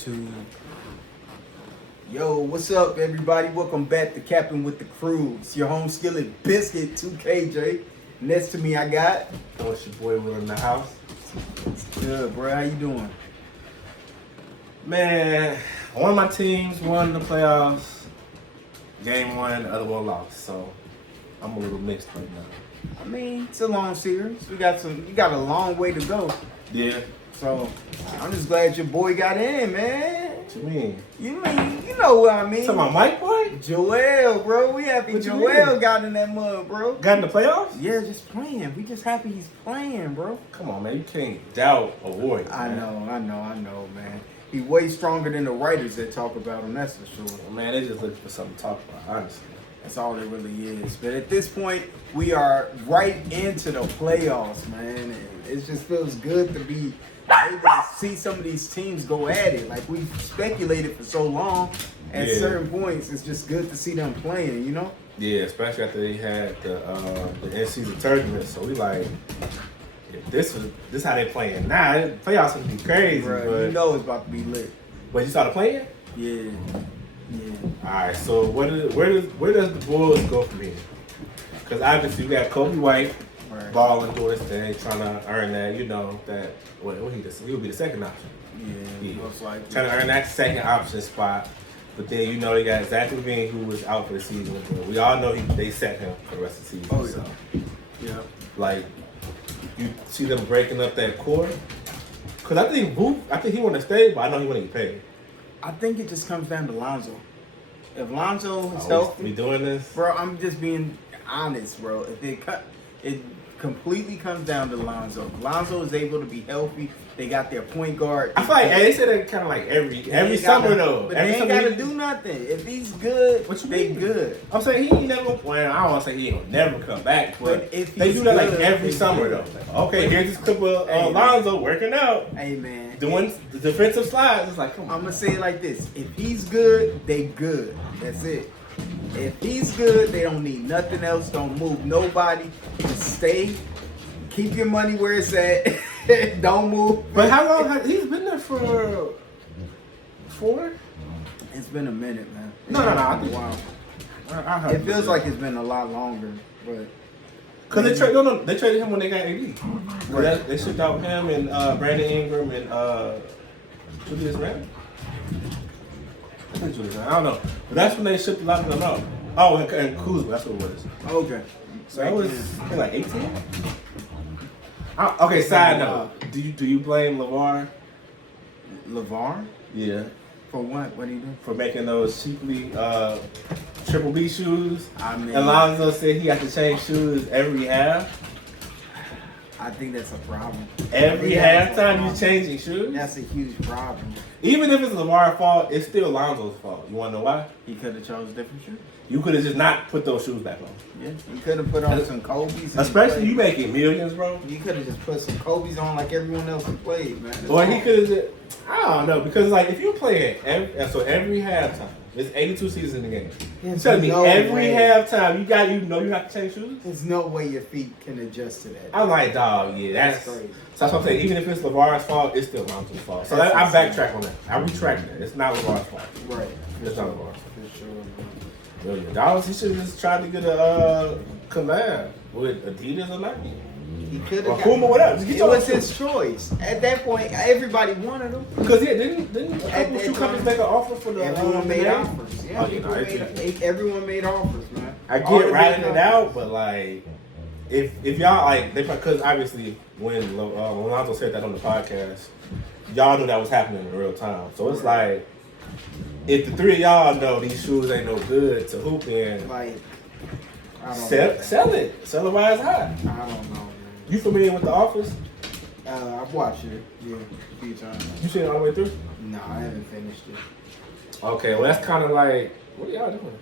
2. Yo, what's up, everybody? Welcome back to Cappin with the Crew. It's your home skillet biscuit, 2KJ. Next to me, I got. Oh, it's your boy Will in the house. It's good, bro. How you doing? Man, one of my teams won the playoffs. Game 1, the other one lost. So I'm a little mixed right now. I mean, it's a long series. You got a long way to go. Yeah. So I'm just glad your boy got in, man. What you mean? You know what I mean? Talking about Mike boy? Joel, bro. We happy What you Joel mean? got in that mud, bro. Got in the playoffs? Yeah, just playing. We just happy he's playing, bro. Come on, man. You can't doubt a warrior. I know, man. He way stronger than the writers that talk about him, that's for sure. Man, they just looking for something to talk about, honestly. That's all it really is. But at this point, we are right into the playoffs, man. And it just feels good to be able to see some of these teams go at it. Like we've speculated for so long. At certain points, it's just good to see them playing, you know? Yeah, especially after they had the in-season tournament. So we like, if this how they playing now. Playoffs gonna be crazy, Bruh, but you know it's about to be lit. But you started playing? Yeah. All right. So where does the Bulls go from here? Because obviously you got Kobe White balling, doing his thing, trying to earn that. You know that he would be the second option. Yeah. Most likely. Trying to earn that second option spot. But then you know they got Zach LaVine, who was out for the season. But we all know they set him for the rest of the season. Oh, yeah. So, Yeah. like, you see them breaking up that core. Because I think he want to stay, but I know he want to get paid. I think it just comes down to Lonzo. If Lonzo is We healthy, doing this? bro, I'm just being honest, bro. If it completely comes down to Lonzo. If Lonzo is able to be healthy. They got their point guard. I feel like they said that kind of like every summer though. But every they ain't got to do nothing. If he's good, they good. I'm saying he never. Well, I don't want to say he ain't never come back, but if they do that like good, every summer though. Like, okay, here's this clip of Lonzo working out. Hey man, doing the defensive slides. It's like, come on. I'm gonna say it like this: if he's good, they good. That's it. If he's good, they don't need nothing else. Don't move nobody. Just stay. Keep your money where it's at. Don't move. But how long he's been there for? 4? It's been a minute, man. No. I think wow. It feels like it's been a lot longer, but because they traded him when they got AD. Right. They shipped out him and Brandon Ingram and Julius Randle. I think Julius Randle. I don't know, but that's when they shipped a lot of them out. Oh, and Kuzma, that's what it was. Okay. So that was like 18. Okay, side note. Do you blame LeVar? LeVar? Yeah. For what? What did he do? For making those cheaply Triple B shoes. I mean, Alonzo said he had to change shoes every half. I think that's a problem. Every halftime you changing shoes? That's a huge problem. Even if it's LeVar's fault, it's still Alonzo's fault. You want to know why? He could have chose different shoes. You could have just not put those shoes back on. Yeah, you could have put on some Kobe's. Especially you making millions, bro. You could have just put some Kobe's on like everyone else who played, man. Or he could have just, I don't know, because like if you play it every halftime, it's 82 seasons in the game. You telling me every halftime you have to change shoes? There's no way your feet can adjust to that. I'm like, dog, yeah, that's crazy. So that's what I'm saying. Even if it's LeVar's fault, it's still Lonzo's fault. So I backtrack on that. I retract that. It's not LeVar's fault. Right. It's not LeVar's fault. For sure. $1 million. He should have just tried to get a collab with Adidas or Nike. He could Or have. Puma, whatever. It was his choice. At that point, everybody wanted him. Because didn't a couple shoe companies make an offer for the everyone made name? offers. Yeah, everyone made offers, man. I get riding it out, but like if y'all like because obviously when Lonzo said that on the podcast, y'all knew that was happening in real time. So it's like if the three of y'all know these shoes ain't no good to hoop in, like sell it. Sell it while it's hot. I don't know, man. You familiar with The Office? I've watched it, yeah, a few times. You seen it all the way through? No, I haven't finished it. Okay, well that's kind of like, what are y'all doing?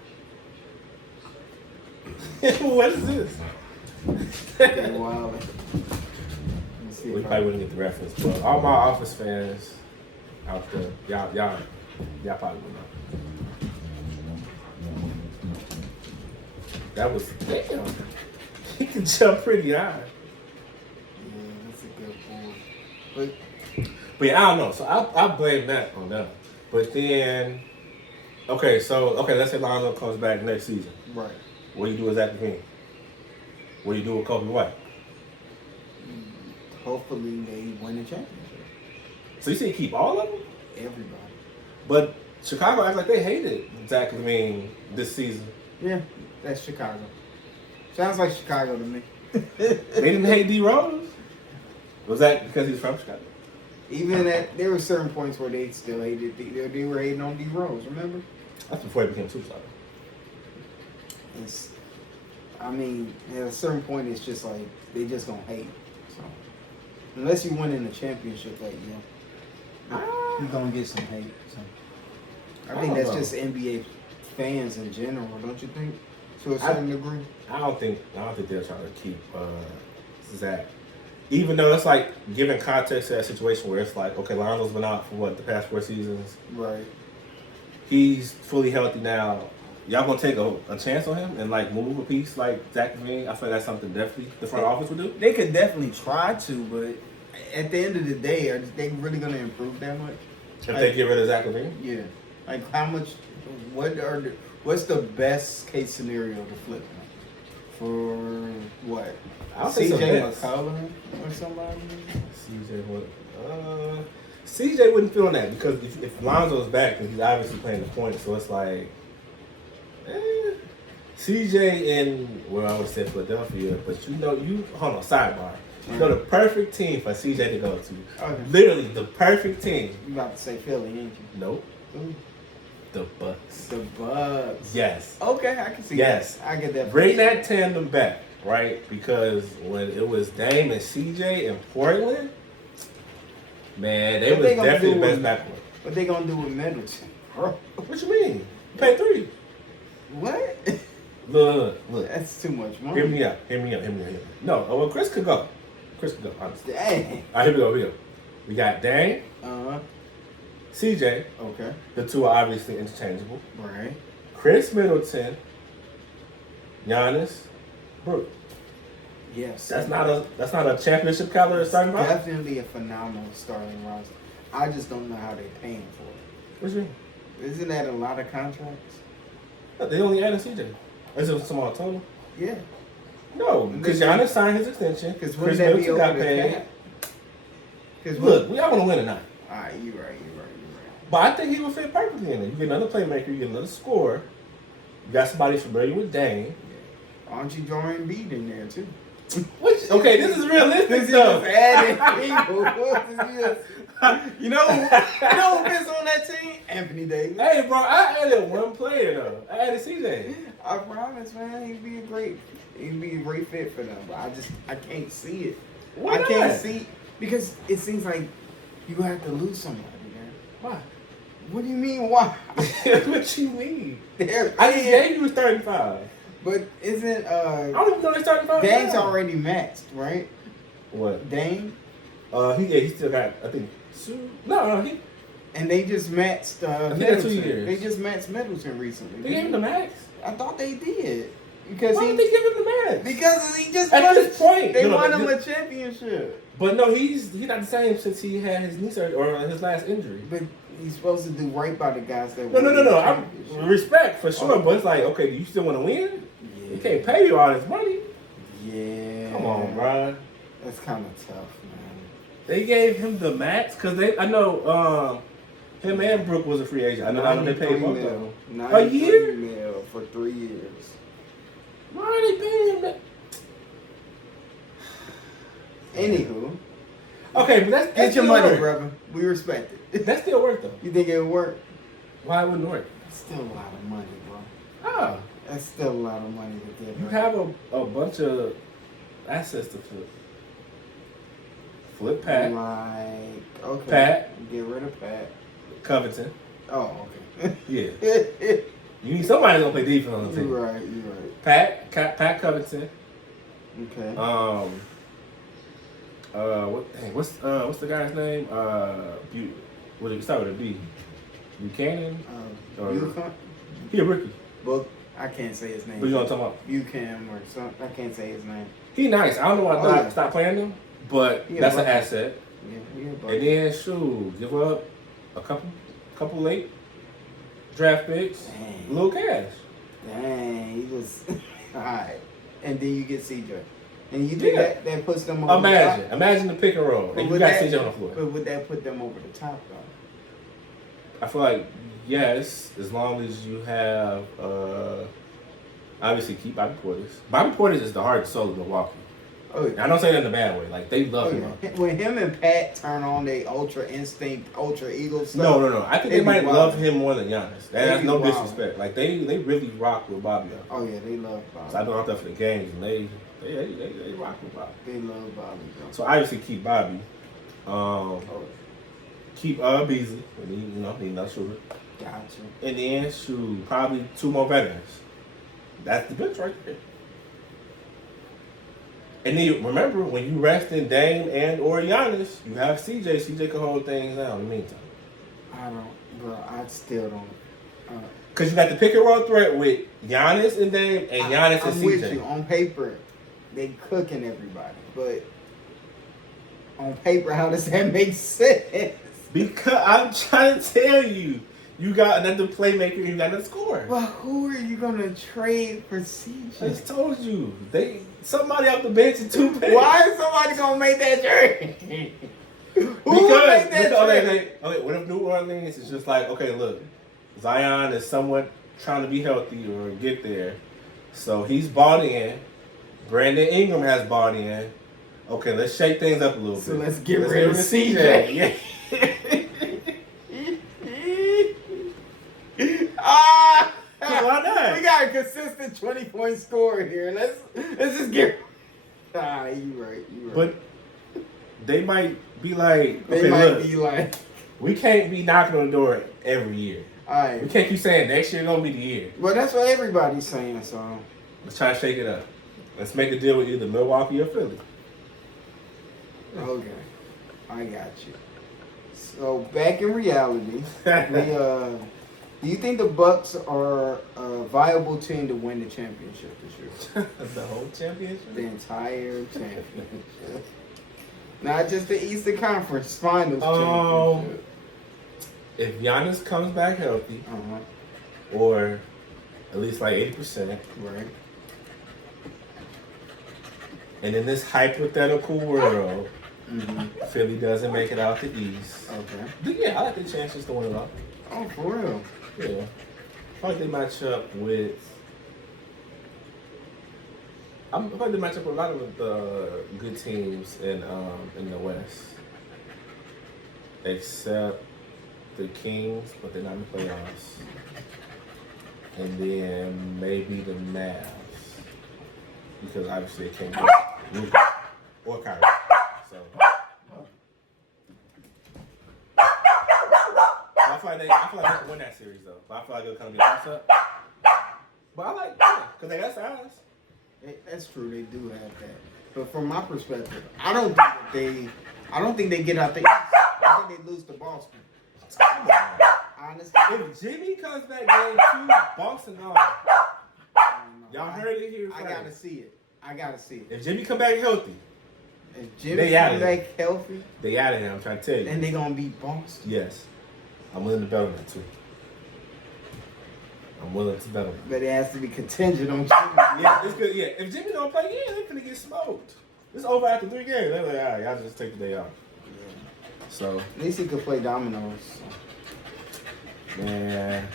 What is this? Wow. We probably wouldn't get the reference, but all my Office fans out there, y'all probably would know. That was damn. He can jump pretty high. Yeah, that's a good point. But yeah, I don't know. So I blame that on them. But then, let's say Lonzo comes back next season. Right. What do you do with Zach LaVine? What do you do with Kobe White? Hopefully they win a championship. So you say keep all of them? Everybody. But Chicago acts like they hated Zach LaVine this season. Yeah, that's Chicago. Sounds like Chicago to me. They didn't hate D Rose. Was that because he's from Chicago? Even there were certain points where they still hated. They were hating on D Rose. Remember? That's before he became a superstar. At a certain point, it's just like they just gonna hate. So unless you win in the championship that year, you're gonna get some hate. So I think that's just NBA fans in general, don't you think? To a certain degree. I don't think they're trying to keep Zach. Even though it's like giving context to that situation where it's like, okay, Lonzo's been out for the past 4 seasons. Right. He's fully healthy now. Y'all gonna take a chance on him and like move a piece like Zach LaVine? I feel like that's something definitely the front office would do. They could definitely try to, but at the end of the day, are they really gonna improve that much? If they get rid of Zach LaVine? Yeah. Like how much? What's the best case scenario to flip him? For what? I'll say CJ McCollum or somebody? CJ wouldn't feel that because if Lonzo's back and he's obviously playing the point, so it's like CJ in I would say Philadelphia, but hold on, sidebar. You know the perfect team for CJ to go to. Okay. Literally the perfect team. You about to say Philly, ain't you? Nope. Ooh. The Bucks. The Bucks. Yes. Okay, I can see yes. that. I get that. Bring that tandem back, right? Because when it was Dame and CJ in Portland, man, they was definitely the best backcourt. What they gonna do with Middleton, bro? What you mean? Pay 3. What? Look. That's too much money. Hear me out. No, well, Chris could go. Honestly. Dang. All right, here we go. We got Dame. CJ. Okay. The two are obviously interchangeable. Right. Chris Middleton. Giannis. Brook. Yes. That's not a championship caliber starting roster. Definitely a phenomenal starting roster. I just don't know how they're paying for it. What you mean? Isn't that a lot of contracts? They only added CJ. Is it a small total? Yeah. No, because Giannis signed his extension. Because Chris Middleton got paid. Look, we all want to win tonight. All right, you're right. But I think he would fit perfectly in there. You get another playmaker, you get another scorer. You got somebody familiar with Dame. Yeah. Aren't you Jordan Embiid in there too? Okay, this is realistic stuff. Adding people. You know who fits on that team? Anthony Davis. Hey, bro, I added one player though. I added CJ. I promise, man, he'd be a great fit for them. But I can't see it. Why not? I can't see because it seems like you have to lose somebody, man. Why? What do you mean? Why? What you mean? I just gave you a 35. But isn't I don't even know they're starting 5. Dame's already matched, right? What? Dame? He still got, I think, 2. No, he. And they just matched Middleton. 2 years. They just matched Middleton recently. They gave him the max. I thought they did. Because Why did they give him the max? Because he just at won. this point, They won him a championship. But no, he's not the same since he had his knee surgery or his last injury. But he's supposed to do right by the guys that. No. I'm respect for sure, but it's like, okay, do you still want to win? Yeah. He can't pay you all this money. Yeah. Come on, Brian. That's kind of tough, man. They gave him the max because I know him and Brook was a free agent. I know they paid both of them. A year? Mil for 3 years. Why are they paying him that? Anywho. Okay, but that's get your money, work. brother. We respect it. That still work though. You think it would work? Why it wouldn't work? It's still a lot of money, bro. Oh. That's still a lot of money to get. You have a bunch of assets to flip. Flip Pat. Like, okay. Pat. Get rid of Pat. Covington. Oh, okay. Yeah. You need somebody to play defense on the team. You're right. Pat Covington. Okay. What's the guy's name? What did it start with a B? Buchanan? Buchanan? He a rookie. Well, I can't say his name. What you gonna talk about? Buchanan or something. I can't say his name. He nice. I don't know why I stopped playing him, but that's an asset. But And then shoot, give up a couple late draft picks, Dang. a little cash. Dang, he was all right. And then you get CJ. And you think that puts them over Imagine. the top? Imagine the pick and roll. And you got CJ on the floor. But would that put them over the top, though? I feel like, yes, as long as you have, obviously, keep Bobby Portis. Bobby Portis is the heart and soul of Milwaukee. Oh, yeah. I don't say that in a bad way. Like, they love him. When him and Pat turn on their ultra instinct, ultra ego stuff. No. I think they might love him more than Giannis. That's no disrespect. Like, they really rock with Bobby. Oh, yeah, they love Bobby. So I don't have to for the games, and they rock with Bobby. They love Bobby, bro. So obviously keep Bobby. Keep Beasley. He need another shooter. Gotcha. And then shoot, probably 2 more veterans. That's the bench right there. And then remember, when you rest in Dame and or Giannis, you have CJ. CJ can hold things down in the meantime. I still don't. Because you got the pick and roll threat with Giannis and Dame and Giannis and CJ. I'm with you. On paper, they cooking everybody. But on paper, how does that make sense? Because I'm trying to tell you, you got another playmaker, you got a scorer. Well, who are you gonna trade for CJ? I just told you, somebody off the bench and 2 picks. Why is somebody gonna make that trade? Okay, what if New Orleans is just like, okay, look, Zion is somewhat trying to be healthy or get there, so he's bought in. Brandon Ingram has bought in. Okay, let's shake things up a little bit. So let's get rid of CJ. Yeah. Why not? We got a consistent 20-point score here. Let's just get. You right. But they might be like, They okay, might look, be like, we can't be knocking on the door every year. all right. We can't keep saying next year gonna be the year. Well, that's what everybody's saying. So Let's try to shake it up. Let's make a deal with either Milwaukee or Philly. okay, I got you. So back in reality, do you think the Bucks are a viable team to win the championship this year? The whole championship? The entire championship. Not just the Eastern Conference Finals championship. If Giannis comes back healthy, or at least like 80%, Right. and in this hypothetical world, Philly doesn't make it out the East. Okay. Then yeah, I like the chances to win it all. Oh, for real? Yeah. I like they match up with. I like they match up with a lot of the good teams in the West, except the Kings, but they're not in the playoffs, and then maybe the Mavs, because obviously they can't be Luka or Kyrie. So I feel like they can win that series though. But I feel like it'll kind of be a toss-up. But I like because they got size. That's true. They do have that. But from my perspective, I don't think they get out the East. I think they lose to Boston. Honestly, If Jimmy comes back game 2, Boston gone. Y'all heard it here first. I gotta see it. If Jimmy come back healthy, If Jimmy They outta comes here. back healthy, they out of here. I'm trying to tell you. then they gonna beat Boston. Yes, I'm willing to bet on that too. I'm willing to bet on that. But it has to be contingent on Jimmy. Yeah, it's good. Yeah, if Jimmy don't play, yeah, they're gonna get smoked. It's over after 3 games. They're like, all right, y'all just take the day off. So, At least he could play dominoes. man.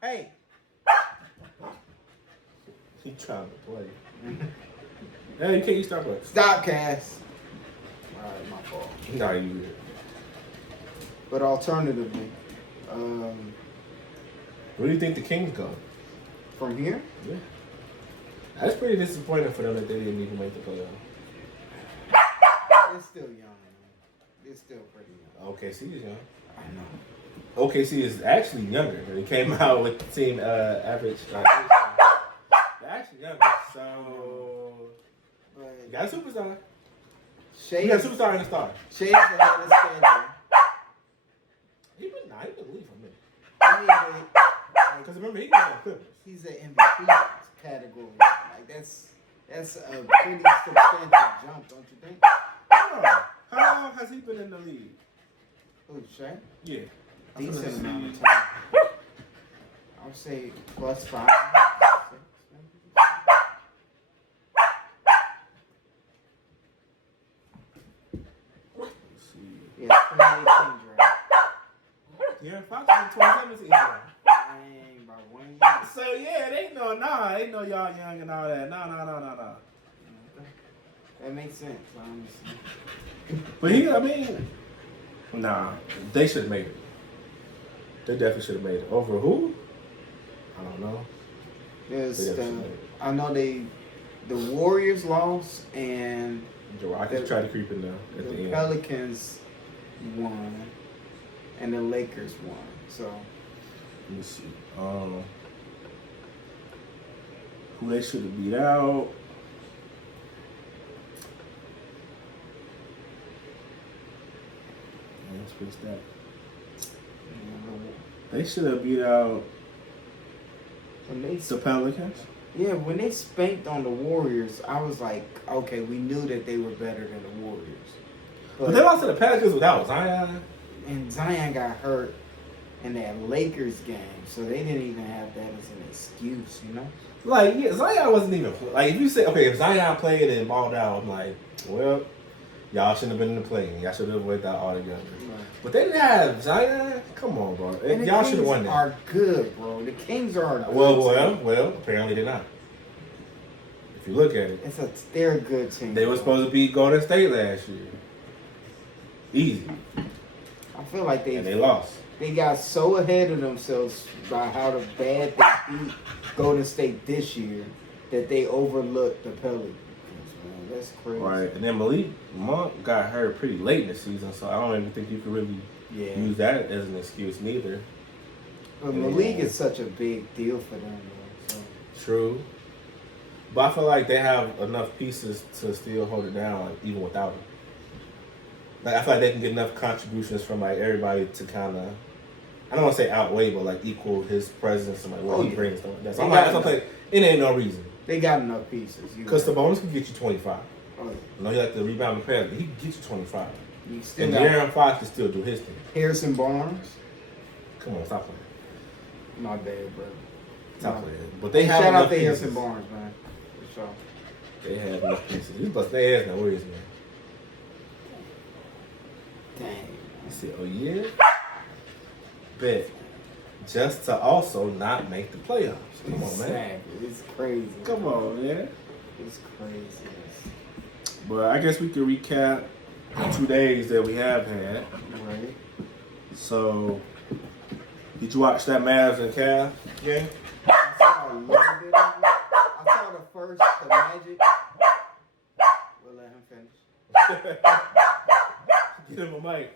Hey. He trying to play. Hey, you can't use Starbucks. Stop, Cass. All right, my fault. No, you good. But alternatively, Where do you think the Kings go? from here, Yeah. That's pretty disappointing for them that they didn't even make the playoff. it's still young. Man. It's still pretty young. OKC is young. I know. OKC is actually younger. They came out with the team average. They're actually younger. So, you But got a superstar. Shea, You got a superstar and a star. Shea's ahead of schedule. He been leave him in. I mean, Because remember, he was on Clippers. he's an MVP category. Like That's a pretty substantial jump, don't you think? How long has he been in the league? Oh, Shaq? Yeah. Decent amount of time. I would say plus 5. Yeah, 2018 draft. Yeah, Fox was 2017 draft. Dang, by 1 year. So yeah, they know y'all young and all that. No. That makes sense, honestly. But they should have made it. They definitely should have made it. Over who? I don't know. I know the Warriors lost and The Rockets tried to creep in there at the end. Pelicans won and the Lakers won. So let me see. Who they should have beat out? What's that? They should have beat out the Pelicans. Yeah, when they spanked on the Warriors, I was like, okay, we knew that they were better than the Warriors. But they lost to the Pelicans without Zion. And Zion got hurt in that Lakers game, so they didn't even have that as an excuse, you know? Like, yeah, Zion wasn't even like if you say okay, if Zion played and balled out, I'm like, well, y'all shouldn't have been in the play. Y'all should have went out all together. Right. But they didn't have Zion. Come on, bro. And y'all should have won that. Are good, bro. The Kings are good. Well, apparently they're not. If you look at it, they're a good team. They were supposed to beat Golden State last year. Easy. I feel like they lost. They got so ahead of themselves by how bad they beat Golden State this year that they overlooked the Pelicans. Man, that's crazy. Right, and then Malik Monk got hurt pretty late in the season, so I don't even think you could really use that as an excuse neither. But Malik is such a big deal for them, though. So. True. But I feel like they have enough pieces to still hold it down, like, even without him. Like, I feel like they can get enough contributions from like everybody to kind of, I don't want to say outweigh, but like equal his presence and like what he brings. Stuff like that. So I'm like, it ain't no reason. They got enough pieces. Because the bonus can get you 25. Oh, yeah. You know, he like the rebound and pass, he can get you 25. And De'Aaron Fox can still do his thing. Harrison Barnes. Come on, stop playing. My bad, bro. Stop playing. But they have shout enough out to pieces. Harrison Barnes, man. For sure. They have enough pieces. He's bust their ass now. Where is he, man? Dang. You said, oh yeah? Bet. Just to also not make the playoffs. Come on, man. It's crazy. Come on, man. It's crazy. But I guess we can recap the 2 days that we have had. Right. So, did you watch that Mavs and Cavs game? I saw a little bit of it. I saw the Magic. We'll let him finish. Get him a mic.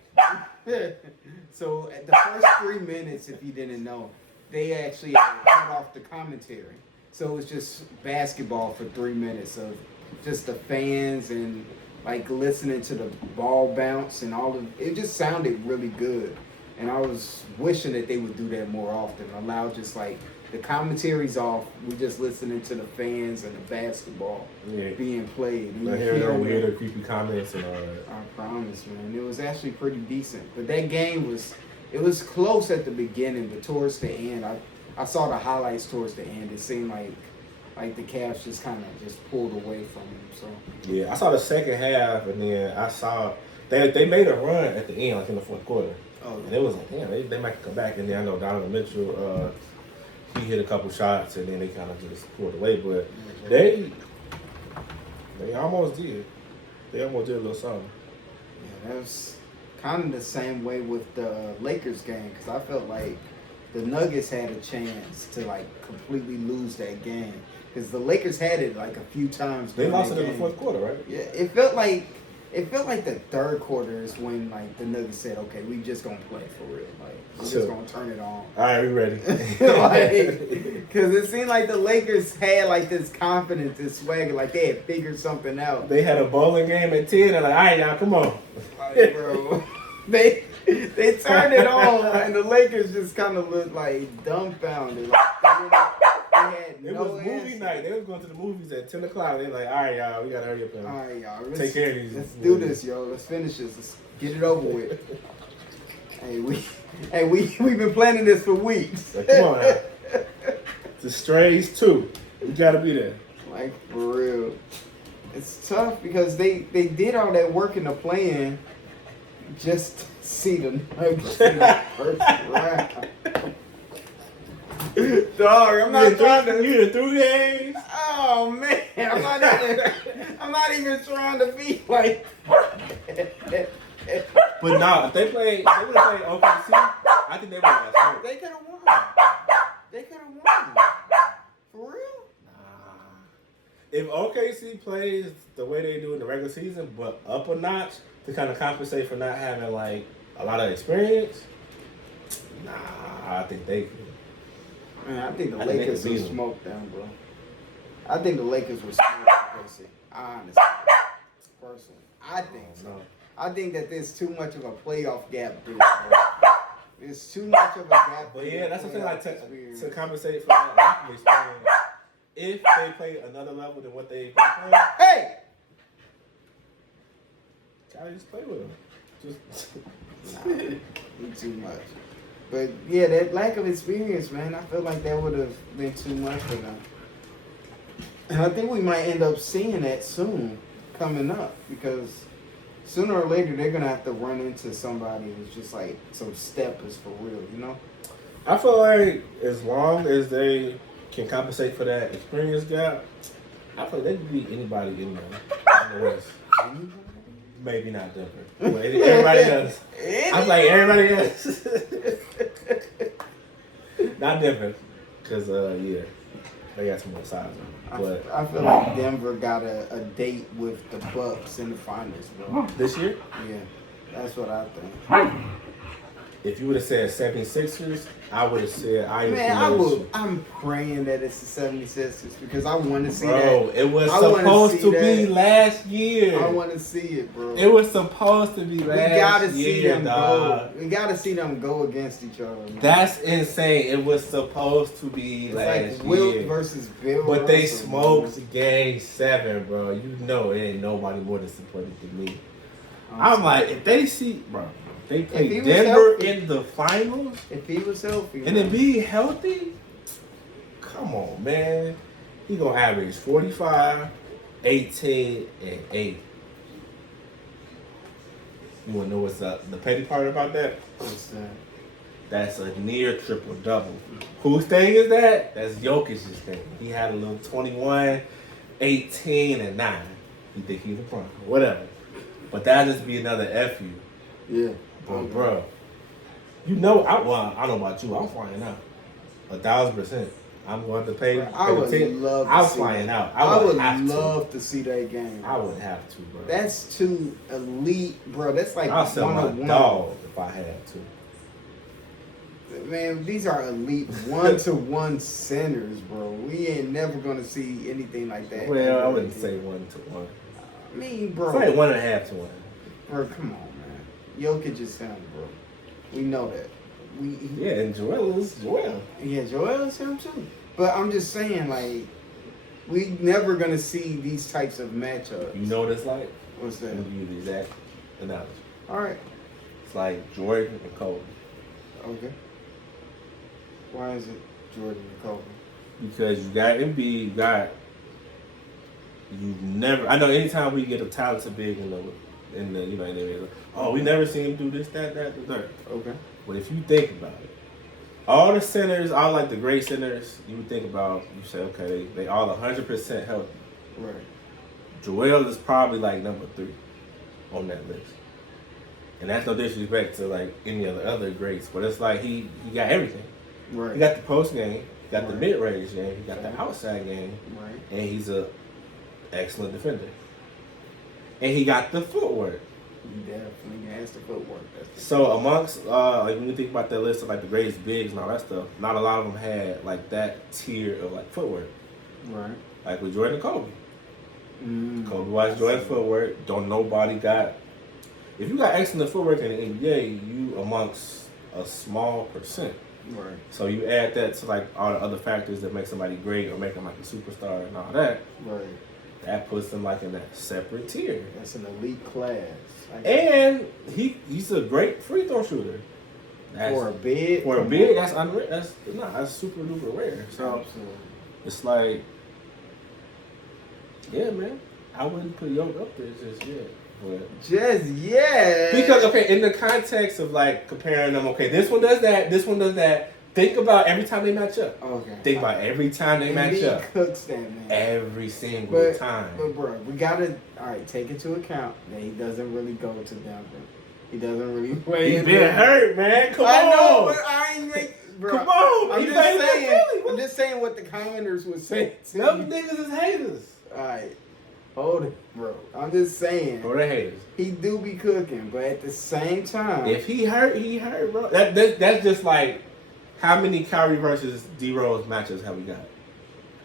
So at the first 3 minutes, if you didn't know, they actually cut off the commentary. So it was just basketball for 3 minutes of just the fans and like listening to the ball bounce and all of it. Just sounded really good. And I was wishing that they would do that more often. Allow just like the commentary's off. We just listening to the fans and the basketball being played. I hear no weird or creepy comments and all that. I promise, man. It was actually pretty decent. But that game was close at the beginning, but towards the end, I saw the highlights towards the end. It seemed like the Cavs just kind of just pulled away from them. So yeah, I saw the second half, and then I saw they made a run at the end, like in the fourth quarter. Oh, yeah. And it was like, yeah, they might come back. And then I know Donovan Mitchell, he hit a couple shots, and then they kind of just pulled away. But they almost did. They almost did a little something. Yeah, that was kind of the same way with the Lakers game, because I felt like the Nuggets had a chance to like completely lose that game, because the Lakers had it like a few times. They lost it in the fourth quarter, right? Yeah, it felt like the third quarter is when like the Nuggets said, "Okay, we just gonna play for real. Like we're just gonna turn it on." All right, we ready? Because it seemed like the Lakers had like this confidence, this swagger, like they had figured something out. They had a bowling game at 10, and like, all right, y'all, come on, like, bro. They turned it on, and the Lakers just kind of looked like dumbfounded. Like, they had It no was movie answer. night. They was going to the movies at 10 o'clock. They like, all right, y'all, we got to hurry up and All right, y'all. take care of these. Let's do this, yo. Let's finish this. Let's get it over with. we've been planning this for weeks. Like, come on now. The Strays 2. We got to be there. Like, for real. It's tough because they did all that work in the plan just to see the Nuggets in the first round. Dog, I'm not trying to. You done 3 days? Oh man, I'm not even trying to be like. But no, if they would have played OKC, I think they would have got smoked. They could have won. They could have won. For real? If OKC plays the way they do in the regular season, but up a notch to kind of compensate for not having like a lot of experience, I think they could. Man, I think the Lakers will smoke them, bro. I think the Lakers will smoke OKC. Honestly. Personally. I think so. I think that there's too much of a playoff gap there, bro. There's too much of a gap. But yeah, that's something like to compensate for that lack of experience. If they play another level than what they've been playing, hey! gotta just play with them. Too much. But yeah, that lack of experience, man, I feel like that would have been too much for them. And I think we might end up seeing that soon coming up because sooner or later they're gonna have to run into somebody who's just like some steppers for real, you know? I feel like as long as they can compensate for that experience gap, I feel like they can beat anybody in the West. Maybe not Denver. But everybody else. I'm like everybody else. Not Denver. Because, yeah, they got some more size. But I feel like Denver got a date with the Bucks in the finals, bro. This year? Yeah, that's what I think. If you would have said 76ers, I would have said I'm praying that it's the 76ers because I want to see bro, that. Bro, it was supposed to be last year. I want to see it, bro. It was supposed to be last year. We gotta see them go. We gotta see them go against each other. Man. That's insane. It was supposed to be last year. It's like Wilt versus Bill. But they smoked Game 7, bro. You know it ain't nobody more disappointed than me. I'm like, if they see, bro. They played Denver in the finals. If he was healthy. And then be healthy? Come on, man. He gonna average 45, 18, and 8. You wanna know what's the petty part about that? What's that? That's a near triple-double. Whose thing is that? That's Jokic's thing. He had a little 21, 18, and 9. You think he's a prime. Whatever. But that'll just be another F you. Yeah. But bro, you know, I don't know about you. I'm flying out, 1,000%. I'm going to pay. I would love. I'm flying out. I would love to see that game. I would have to, bro. That's too elite, bro. That's like I'll sell my dog if I had to. Man, these are elite 1-to-1 centers, bro. We ain't never gonna see anything like that. Well, I wouldn't say 1-to-1. I mean, bro. It's like 1.5-to-1. Bro, come on. Jokic is him, bro. We know that. Yeah, and Joel is Joel. Yeah, Joel is him too. But I'm just saying, like, we never gonna see these types of matchups. You know what it's like? What's that? I'm gonna give you the exact analogy. All right. It's like Jordan and Kobe. Okay. Why is it Jordan and Kobe? Because you got Embiid, you never. I know anytime we get a talented big in the in the NBA, oh, we never seen him do this, that, the third. Okay. But if you think about it, all the centers, all like the great centers, you would think about, you say, okay, they all 100% healthy. Right. Joel is probably like number 3 on that list. And that's no disrespect to like any of the other greats, but it's like he got everything. Right. He got the post game, he got the mid range game, he got the outside game, right. And he's a excellent defender. And he got the footwork. He definitely has the footwork. So amongst like when you think about that list of like the greatest bigs and all that stuff, not a lot of them had like that tier of like footwork. Right. Like with Jordan and Kobe. Kobe watched Jordan's footwork. Don't nobody got. If you got excellent footwork in the NBA, you amongst a small percent. Right. So you add that to like all the other factors that make somebody great or make them like a superstar and all that. Right. That puts them like in that separate tier. That's an elite class. And he's a great free throw shooter. For a big, that's unreal. That's super duper rare. So absolutely. It's like, yeah, man. I wouldn't put Yoke up there just yet. But just yet. Because in the context of like comparing them, this one does that, this one does that. Think about every time they match up. Okay. Think about every time they match up. Cooks that, man. Every single time. But bro, we gotta take into account that he doesn't really go to Denver. He doesn't really play. He's been hurt, man. Come on. I know, but I ain't make. Bro, come on. I'm just saying what the commenters would say. Them niggas is haters. Alright. Hold it, bro. I'm just saying. Bro, they haters. He do be cooking, but at the same time. If he hurt, bro. That's just like, how many Kyrie versus D-Rose matches have we got?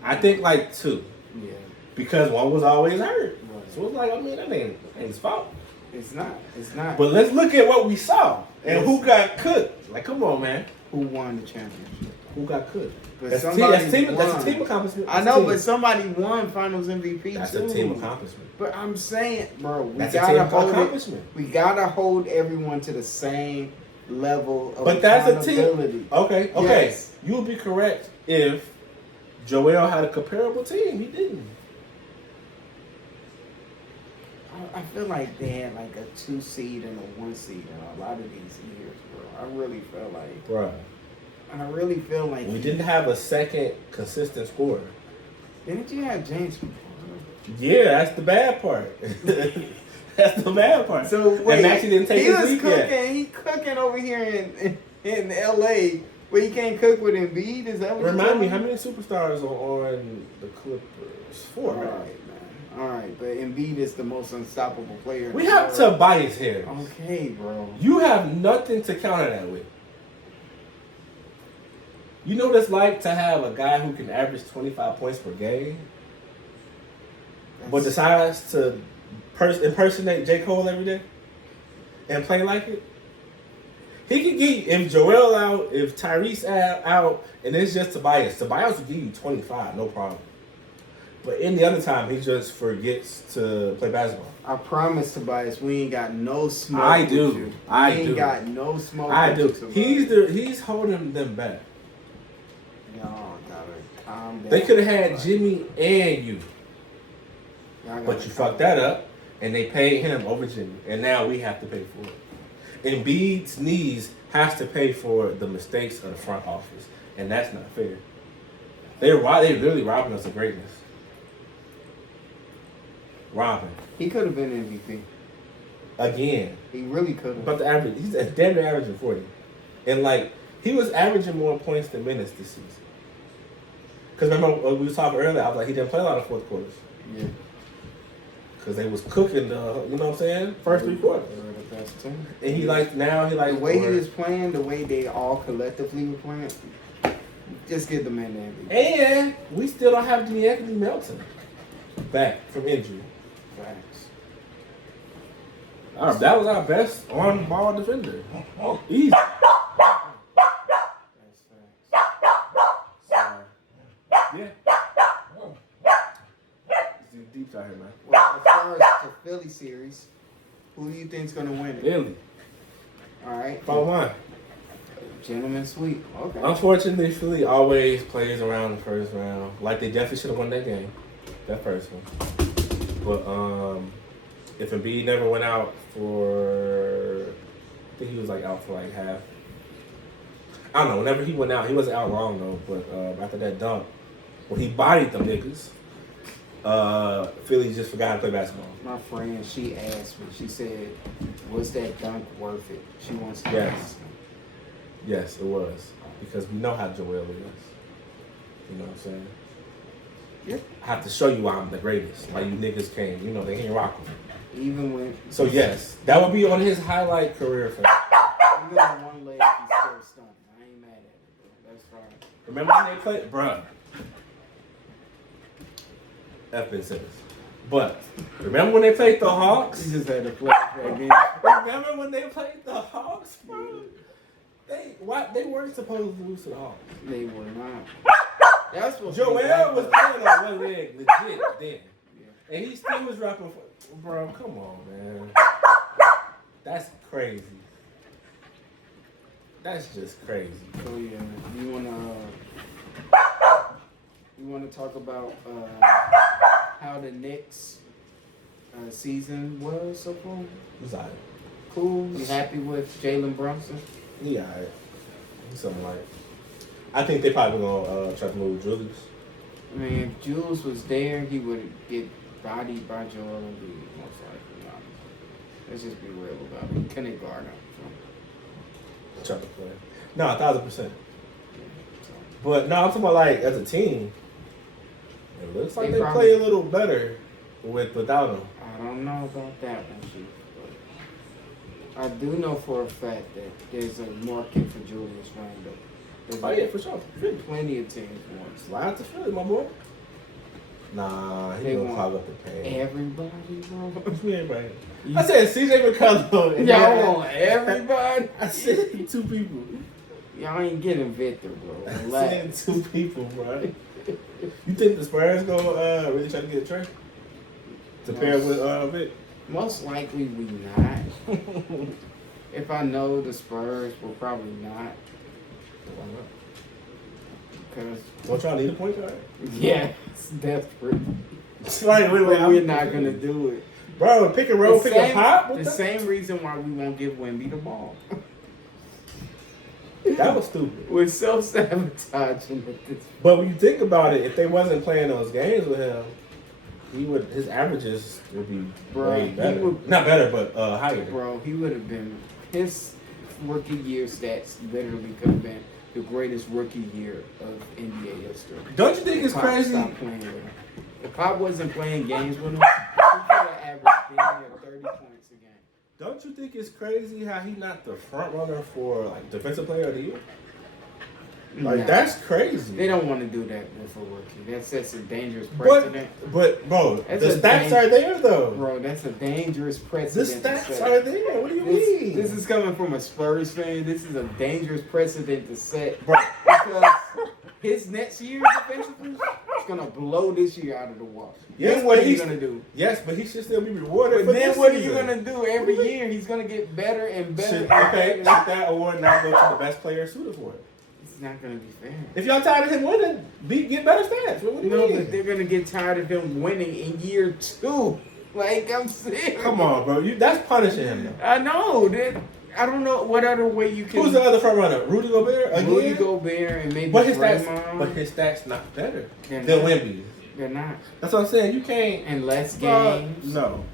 I think like 2. Yeah. Because one was always hurt. Right. So it's like, that ain't his fault. It's not. But let's look at what we saw. And who got cooked. Like, come on, man. Who won the championship? Who got cooked? But that's a team accomplishment. I know, but somebody won Finals MVP. That's a team accomplishment. But I'm saying, bro, we that's gotta a team hold accomplishment. We gotta hold everyone to the same level of but that's accountability. A team. Okay. Yes. You would be correct if Joel had a comparable team. He didn't. I feel like they had like a 2 seed and a 1 seed in a lot of these years, bro. I really feel like, bro. I really feel like we didn't have a second consistent scorer. Didn't you have James? Yeah, that's the bad part. That's the bad part. So wait, and Maxie didn't take his lead yet. He cooking over here in LA, but he can't cook with Embiid. Is that what? Remind me, how many superstars are on the Clippers? 4, All right? right, man. All right, but Embiid is the most unstoppable player. We have Tobias here. Okay, bro. You have nothing to counter that with. You know what it's like to have a guy who can average 25 points per game, but decides to impersonate J. Cole every day and play like it? He can give, if Joel out, if Tyrese out, and it's just Tobias will give you 25, no problem. But any other time, he just forgets to play basketball. I promise, Tobias, we ain't got no smoke. I do. We ain't got no smoke. I do. He's holding them back. Y'all gotta calm down. They could have had Jimmy and you. But you fucked that up, and they paid him over Jimmy, and now we have to pay for it. Embiid's knees has to pay for the mistakes of the front office, and that's not fair. They literally robbing us of greatness. Robbing. He could have been MVP. Again. He really could have. But the average, he's damn near averaging 40. And like, he was averaging more points than minutes this season. Because remember, we were talking earlier, I was like, he didn't play a lot of fourth quarters. Yeah. Because they was cooking the, you know what I'm saying? First 3 quarters. They were the best team. And he the way he was playing, the way they all collectively were playing, just give the man the MVP. And we still don't have Anthony Melton back from injury. Facts. That was our best on-ball defender. Easy. Yeah. It's deep out here, man. Well, as far as the Philly series, who do you think's gonna win it? Philly. All right. Follow mine. Gentleman sweep. Okay. Unfortunately, Philly always plays around the first round. Like, they definitely should have won that game, that first one. But if Embiid never went out for, I think he was like out for like half. I don't know. Whenever he went out, he wasn't out long though. But after that dunk, when he bodied them niggas, Philly just forgot to play basketball. My friend, she asked me. She said, "Was that dunk worth it?" She wants to Yes. Yes, it was. Because we know how Joel is. You know what I'm saying? Yep. I have to show you why I'm the greatest. Why you niggas came. You know, they ain't rocking. Even when. So, yes, that would be on his highlight career film. Even on one leg, he's still stunned. I ain't mad at it, bro. That's fine. Remember when they played? Bruh. F. Ben Simmons. But, remember when they played the Hawks? He just had to play back in. Remember when they played the Hawks, bro? What they weren't supposed to lose at all. They were not. That's what Joel was playing on one leg, legit then, and he still was rapping. Bro, come on, man. That's crazy. That's just crazy. So yeah, you wanna talk about how the Knicks season was so far? It's alright. Cool. You happy with Jalen Brunson? Yeah, alright. Something like. I think they probably gonna try to move Julius. I mean, if Jules was there, he would get bodied by Joel Embiid, most likely. Let's just be real about it. Couldn't guard him. Try to play. No, 1,000%. But no, I'm talking about like as a team. It looks like they play a little better without him. I don't know about that one, Chief. But I do know for a fact that there's a market for Julius Randle. Oh yeah, for sure. Plenty of teams want. Slide to Philly, my boy. Nah, he gonna clog up the paint. Everybody, bro. Everybody. I said CJ McCollum. Y'all want everybody? I said 2 people. Y'all ain't getting Victor, bro. I said 2 people, bro. You think the Spurs gonna really try to get a trade to pair with Vic? Most likely we not. If I know the Spurs, will probably not. Why not? Because don't y'all need a point guard? Yeah, it's desperate. Like, wait, we're not gonna do it, bro. Pick a roll, pick a pop. The same reason why we won't give Wemby the ball. That was stupid. We're self-sabotaging at this. But when you think about it, if they wasn't playing those games with him, his averages would be way better. Not better, but higher. Bro, he would have been his rookie year stats literally could have been the greatest rookie year of NBA history. Don't you think it's crazy? Stopped playing with him. If Pop wasn't playing games with him, he could have averaged 30 points a game. Don't you think it's crazy how he not the front runner for like defensive player of the year? Like that's crazy. They don't want to do that with a rookie. That sets a dangerous precedent. But bro, the stats are there though. Bro, that's a dangerous The precedent. stats are there. What do you mean? This is coming from a Spurs fan. This is a dangerous precedent to set, bro. Because his next year defensively is gonna blow this year out of the water. Yes, what he's gonna do. Yes, but he should still be rewarded. But then what are you gonna do every year? He's gonna get better and better. Should that award not go to the best player suited for it? It's not gonna be fair. If y'all tired of him winning, get better stats. What do you mean? But they're gonna get tired of him winning in year 2. Like I'm saying. Come on, bro. That's punishing him though. I know. I don't know what other way you can. Who's the other front runner? Rudy Gobert again? Rudy Gobert and maybe But his stats not better than Wemby. They're not. That's what I'm saying. You can't. And less games. No.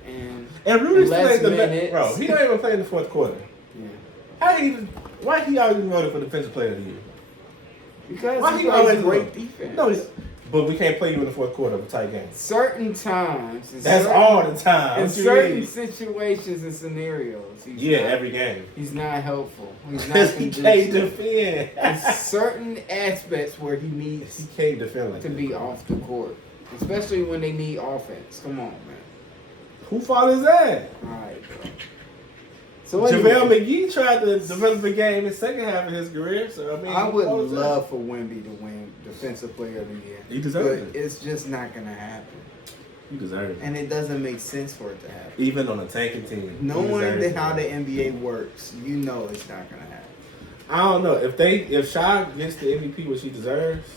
And Rudy's less playing minutes. Bro, he don't even play in the fourth quarter. Yeah. Why he always voted for defensive player of the year? Because he plays great defense. No, but we can't play you in the fourth quarter of a tight game. Certain times. That's all the time. In certain situations and scenarios. Every game. He's not helpful. He's not he can't defend. There's certain aspects where he needs he can't defend to be off the court. Especially when they need offense. Come on, man. Who fault is that? All right, bro. So JaVale McGee tried to develop a game in the second half of his career. So I would love for Wemby to win Defensive Player of the Year. He deserves it. It's just not gonna happen. He deserves it. And it doesn't make sense for it to happen. Even on a tanking team. Knowing how the NBA works, you know it's not gonna happen. I don't know. If Shy gets the MVP, which he deserves,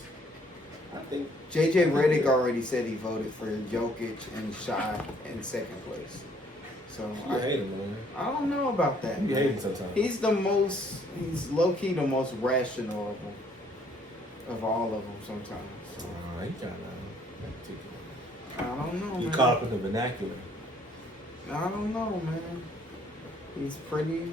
I think JJ Redick already said he voted for Jokic and Shy in second place. So I hate him, man. I don't know about that. You hate him sometimes. He's he's low key the most rational of them, of all of them sometimes. So. He kind of. I don't know. He Man. caught up in the vernacular. I don't know, man. He's pretty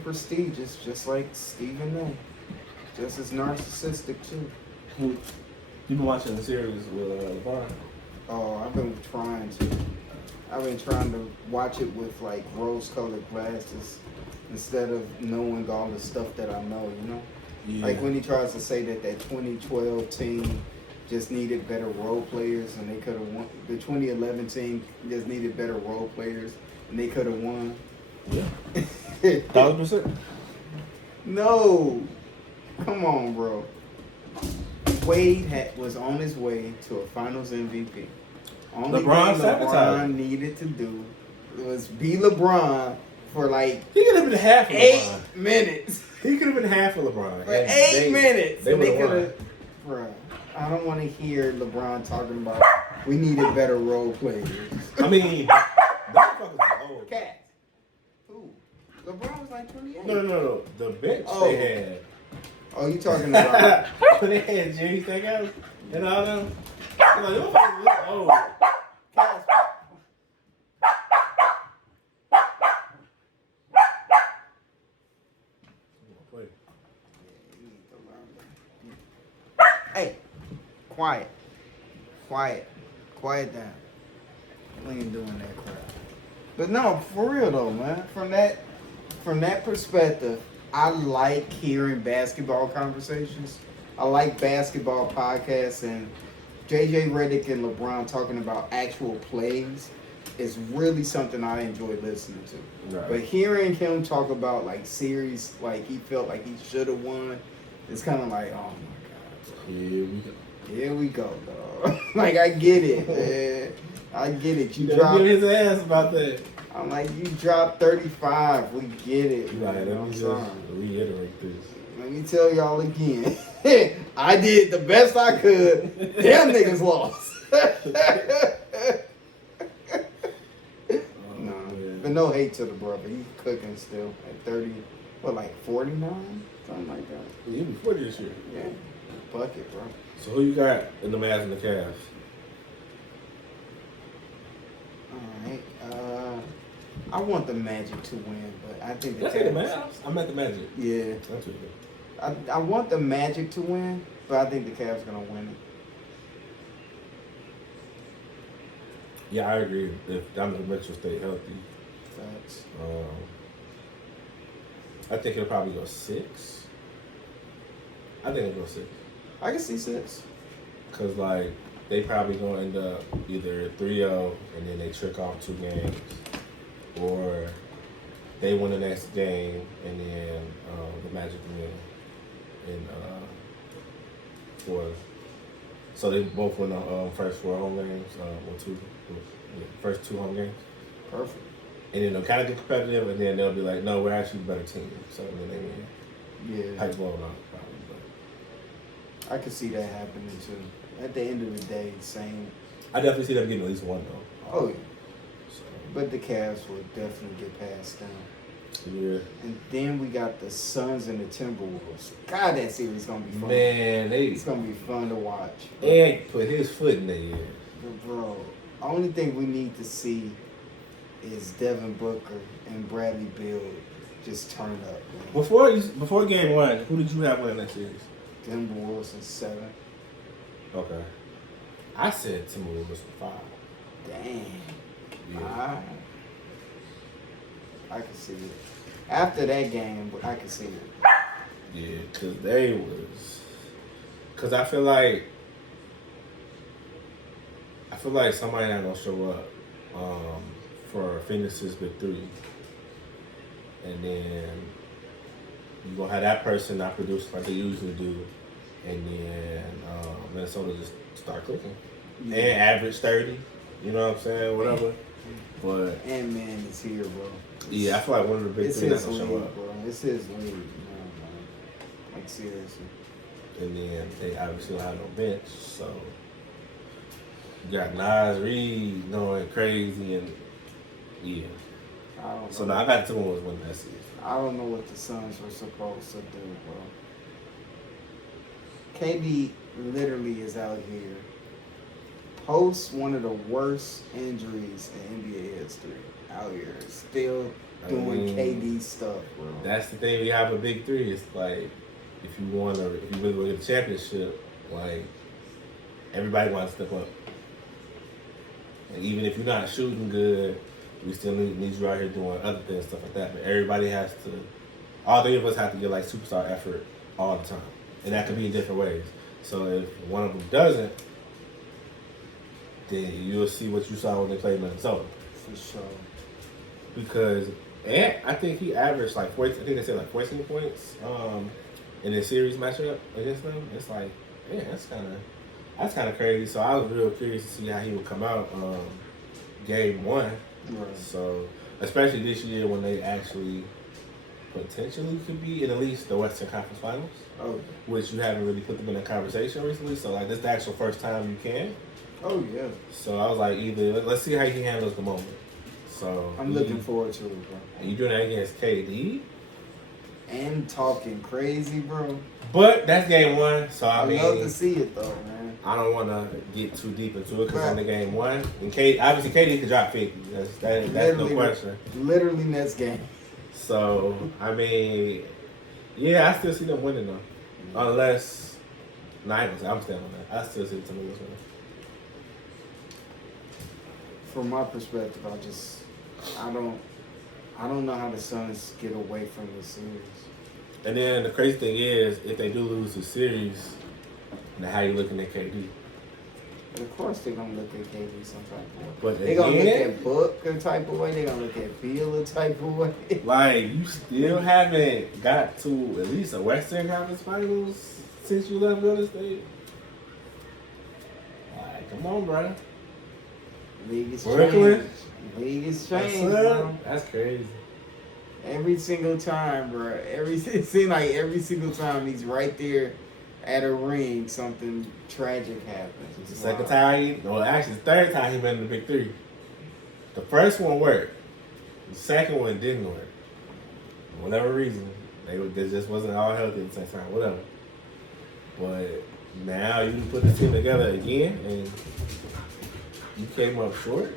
prestigious, just like Stephen A. Just as narcissistic too. You been watching the series with LeBron? Oh, I've been trying to watch it with like rose-colored glasses instead of knowing all the stuff that I know, you know? Yeah. Like when he tries to say that 2012 team just needed better role players and they could have won. The 2011 team just needed better role players and they could have won. Yeah. 1,000%. No. Come on, bro. Wade was on his way to a Finals MVP. Only LeBron thing LeBron sabotaged. needed to do was be LeBron for like He could have been half of 8 LeBron. minutes. He could have been half of LeBron. For and 8 minutes. They And would they have could won. have. Bro, I don't want to hear LeBron talking about we needed better role players. I mean, that motherfucker was old. Cat. Who? LeBron was like 28. No. The bench Oh. they had. Oh, you talking about? When they had Jerry Stackhouse and all them. I'm like, those motherfuckers look old. Cat. Play. Hey, quiet down. We ain't doing that crap. But no, for real though, man. From that perspective, I like hearing basketball conversations. I like basketball podcasts, and JJ Redick and LeBron talking about actual plays is really something I enjoy listening to. Right. But hearing him talk about like series, like he felt like he should have won, it's kind of like, oh my god. Here we go, dog. Like, I get it, man. I get it. You You dropped. give his ass about that. I'm like, you dropped 35. We get it. You like, let I'm me just sorry. reiterate this. Let me tell y'all again. I did the best I could. Them niggas lost. Oh, man. But no hate to the brother. He's cooking still at 30. What, like 49? Something like that. Yeah, he be 40 this year. Yeah. Bucket, bro. So who you got in the Mavs and the Cavs? All right. I want the Magic to win, but I think the That's the Cavs. Mavs. I'm at the Magic. Yeah. That's what it I want the Magic to win, but I think the Cavs are gonna win it. Yeah, I agree. If Donovan Mitchell stay healthy, Facts. I think it'll probably go 6. I think it'll go 6. I can see 6. Cause like they probably gonna end up either 3-0 and then they trick off 2 games, or they win the next game and then the Magic win in 4. So they both win the first 4 home games, first 2 home games, Perfect. and then they'll kind of get competitive, and then they'll be like, no, we're actually the better team. So then they win. Yeah. Pipe blown out probably, but I could see that happening too. At the end of the day, same. I definitely see them getting at least 1 though. Oh yeah. So, But the Cavs will definitely get past them. yeah. And then we got the Suns and the Timberwolves. God, that series gonna be fun. Man, It's gonna be fun to watch. Ed put his foot in there. But bro, only thing we need to see is Devin Booker and Bradley Beal just turn up. Man. Before game 1, who did you have winning that series? Timberwolves in 7. Okay. I said Timberwolves was 5. Damn. Yeah. I can see it. After that game, I can see it. Yeah, cause I feel like somebody not gonna show up for Phoenix's big 3. And then you gonna have that person not produce like they usually do, and then Minnesota just start clicking Yeah. and average 30. You know what I'm saying? Whatever. But Ant-Man is here, bro. yeah, I feel like one of the big It's 3 not his gonna league, show up. bro. It's his league. Man. Like, seriously. And then they obviously don't have no bench, so you got Nas Reed going crazy, and yeah. I don't know. So now I got Timberwolves winning that series. I don't know what the Suns were supposed to do, bro. KD literally is out here post one of the worst injuries in NBA history. Out here, still doing KD stuff, bro. That's the thing. We have a big 3. It's like if you really want to get a championship, like everybody wants to step up. And even if you're not shooting good, we still need you out here doing other things, stuff like that. But everybody has to. All 3 of us have to get like superstar effort all the time, and that could be in different ways. So if one of them doesn't, then you'll see what you saw when they played Minnesota. For sure. Because And I think he averaged like 14. I think they said like 14 points in this series matchup against them. It's like, yeah, that's kind of crazy. So I was real curious to see how he would come out game one. Right. So especially this year when they actually potentially could be in at least the Western Conference Finals. Oh. Which you haven't really put them in a conversation recently. So like this is the actual first time you can. Oh yeah. So I was like, either let's see how he handles the moment. So I'm looking forward to it, bro. And you doing that against KD? And talking crazy, bro. But that's game one, so I mean, love to see it though, man. I don't want to get too deep into it because on the game one, and obviously KD could drop 50. That's no question. Literally next game. So I mean, yeah, I still see them winning though, unless I'm still on that. I still see the Timberwolves winning. From my perspective, I don't know how the Suns get away from this series. And then the crazy thing is, if they do lose the series, now how you looking at KD? But of course they're gonna look at KD some type of way. But they're gonna look at Book a type of way. They're gonna look at Beal a type of way. Like, you still haven't got to at least a Western Conference Finals since you left Golden State. Like, come on, bro. League is Brooklyn? changed. League is changed, bro. That's crazy. Every single time, bro. It seems like every single time he's right there at a ring, something tragic happens. It's the second time actually the third time he been in the Big Three. The first one worked. The second one didn't work. For whatever reason. They just wasn't all healthy at the same time. Whatever. But now you put the team together again and you came up short.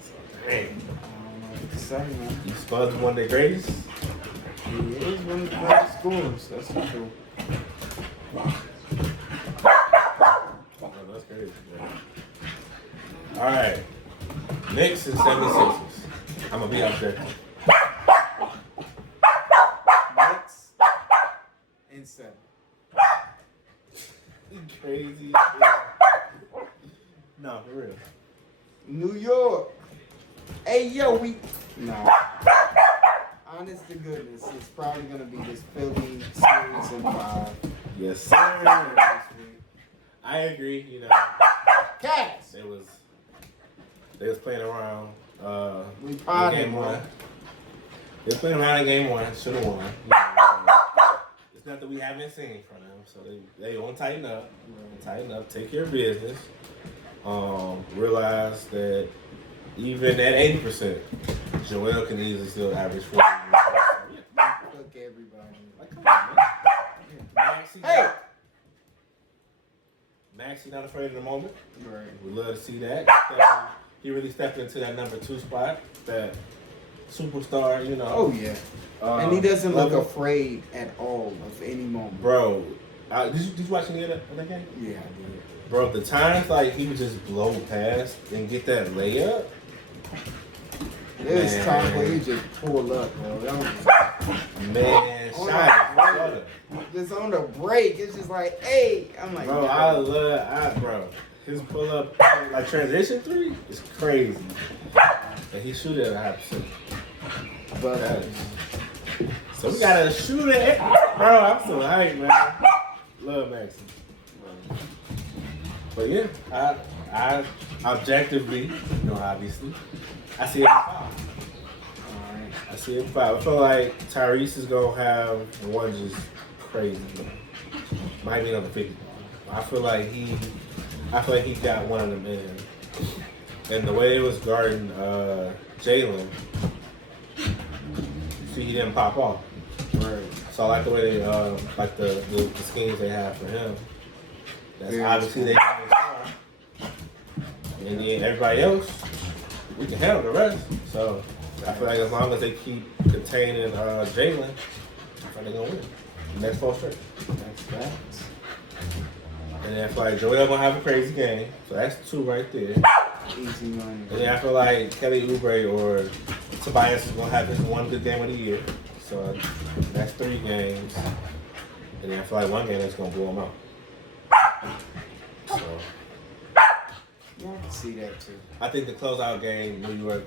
So, dang. I don't know what to say, man. You supposed to be one of the greatest? He is one of the greatest scorers. That's for sure. Oh, that's crazy, man. All right. Knicks and 76ers. I'm going to be out there. Knicks and 7. Crazy. No, for real. New York. Hey, yo, No. Honest to goodness, it's probably going to be this Philly series in 5. Yes, sir. I agree. You know, Cats. they was playing around. We in potted, game bro. one. They was playing around in game one. Should have won. You know, it's nothing we haven't seen from them, so they want to tighten up. Tighten up. Take care of business. Realize that even at 80%, Joel can easily still average 40. Look, everybody. Like, come on, man. Hey! Maxie not afraid of the moment. Right. We love to see that. He really stepped into that number 2 spot. That superstar, you know. Oh, yeah. And he doesn't look level. afraid at all of any moment. Bro, did you watch any of that game? Yeah, I did. Bro, the times like he would just blow past and get that layup. There's times where you just pull up, bro. Man, shot. Just on the break, it's just like, hey. I'm like, bro, bro. His pull up, like transition 3 is crazy. And he shoot it at a high percent. But So we got a shooter. Bro, I'm so hyped, man. Love Maxie. But yeah, I objectively, you know, obviously, I see it at 5. Alright. I see it at 5. I feel like Tyrese is gonna have one just crazy. Might be another 50. I feel like he got one of them in him. And the way it was guarding Jalen, see, he didn't pop off. Right. So I like the way they like the schemes they have for him. That's Yeah, obviously they got his star. And then everybody else, we can handle the rest. So I feel like as long as they keep containing Jalen, I feel like they're gonna win. Next 4 straight. That's facts. And then I feel like Joel gonna have a crazy game. So that's 2 right there. Easy money. And then I feel like Kelly Oubre or Tobias is gonna have this one good game of the year. So that's 3 games. And then I feel like one game that's gonna blow them out. So Yeah, I can see that too. I think the closeout game, New York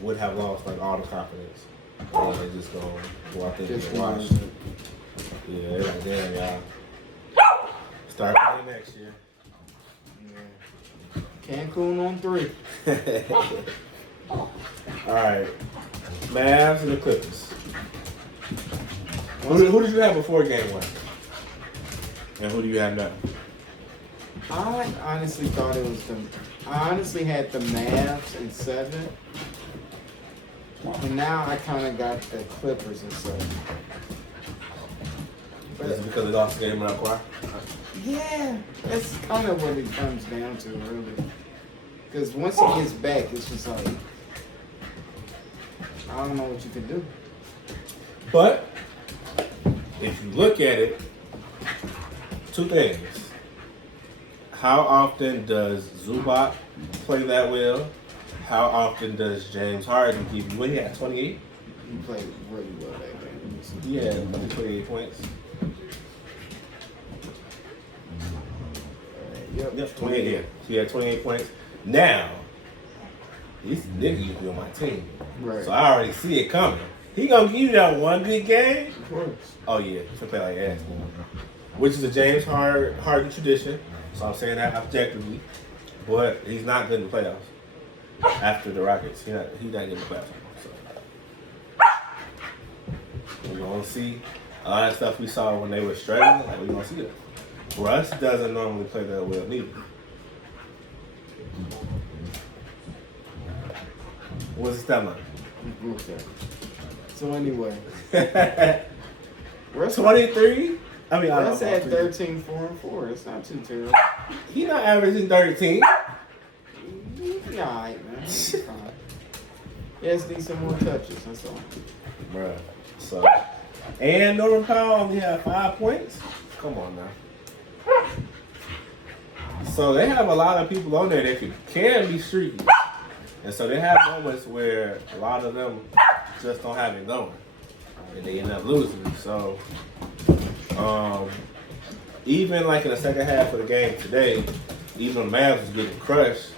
would have lost like all the confidence. And they just gonna go out there Just and watch. watch. Yeah, they're like, damn, y'all. Start playing next year. Yeah. Cancun on 3. All right. Mavs and the Clippers. Who did you have before game 1? And who do you have now? I honestly thought it was I honestly had the Mavs in 7. And now I kind of got the Clippers in 7. Is it because they lost the game without Kawhi? Yeah, that's kind of what it comes down to, really. Because once he gets back, it's just like, I don't know what you can do. But if you look at it, 2 things. How often does Zubac play that well? How often does James Harden give you? What he had, 28? He played really well that game. Yeah, 28 points. Yep, 28. Yeah, he had 28 points. Now, this nigga used to be on my team, Right. so I already see it coming. He gonna give you that one good game. Of course. Oh yeah, he's gonna play like ass, which is a James Harden tradition. So I'm saying that objectively, but he's not good in the playoffs. After the Rockets, he's not good in the playoffs. So we're gonna see a lot of stuff we saw when they were struggling. Like we're gonna see it. Russ doesn't normally play that well neither. What's his stat line? Okay. So anyway, Russ 23. I mean, Russ I had don't 13, 4, and 4. It's not too terrible. He's not averaging 13. He alright, man. He's fine. He just needs some more touches. That's all. Bruh. So, and Norman Powell only had 5 points. Come on now. So they have a lot of people on there that can be streaky. And so they have moments where a lot of them just don't have it going. And they end up losing. So even like in the second half of the game today, even the Mavs was getting crushed.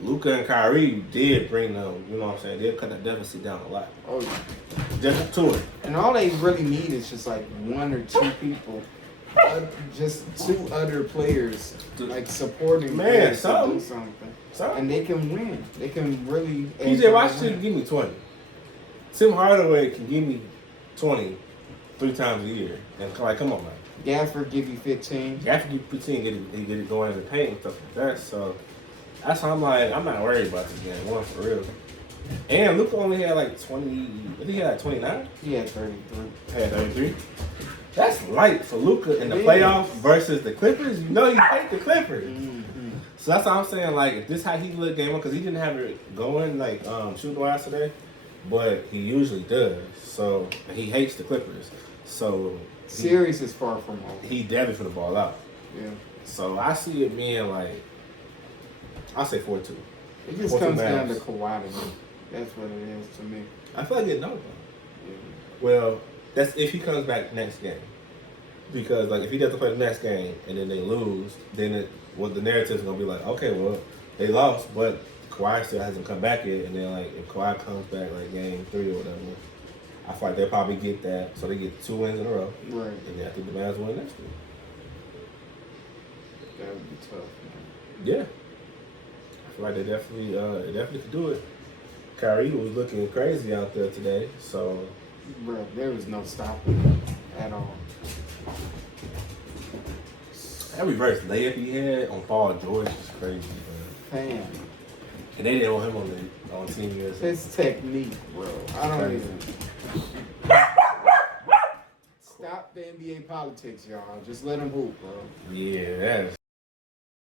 Luka and Kyrie did bring them, you know what I'm saying? They cut that deficit down a lot. Oh, yeah. Just to it. And all they really need is just like 1 or 2 people. Just 2 other players like supporting Man, players to something. do something. And they can win. They can really. PJ Washington can give me 20. Tim Hardaway can give me 20 3 times a year. And like, come on, man. Gafford give you 15. After you 15, get it going in the paint and stuff like that. So that's why I'm like, I'm not worried about this game. One for real. And Luka only had like 20. I think he had like 29. He had 33. Had 33. That's light for Luka in the Yeah. playoffs versus the Clippers. You know you hate the Clippers. Mm-hmm. So that's what I'm saying. Like, if this how he looked game one, because he didn't have it going like shooting wise today, but he usually does. So and he hates the Clippers. So Series is far from over. he definitely for the ball out. Yeah. So I see it being like, I'll say 4-2. It just 4-2 comes down Mavs. to Kawhi to me. That's what it is to me. I feel like it no. Yeah. Well, that's if he comes back next game. Because like if he doesn't play the next game and then they lose, then the narrative is gonna be like, okay, well they lost, but Kawhi still hasn't come back yet. And then like if Kawhi comes back like game 3 or whatever, I feel like they'll probably get that, so they get 2 wins in a row. Right. And then I think the Mavs win next week. That would be tough, man. Yeah, I feel like they definitely could do it. Kyrie was looking crazy out there today, so Bro, there was no stopping him at all. that reverse layup he had on Paul George is crazy, man. Man, And they didn't want him on Team USA. his technique, bro. I don't Crazy. even. Stop the NBA politics, y'all. Just let him hoop, bro. Yeah, that's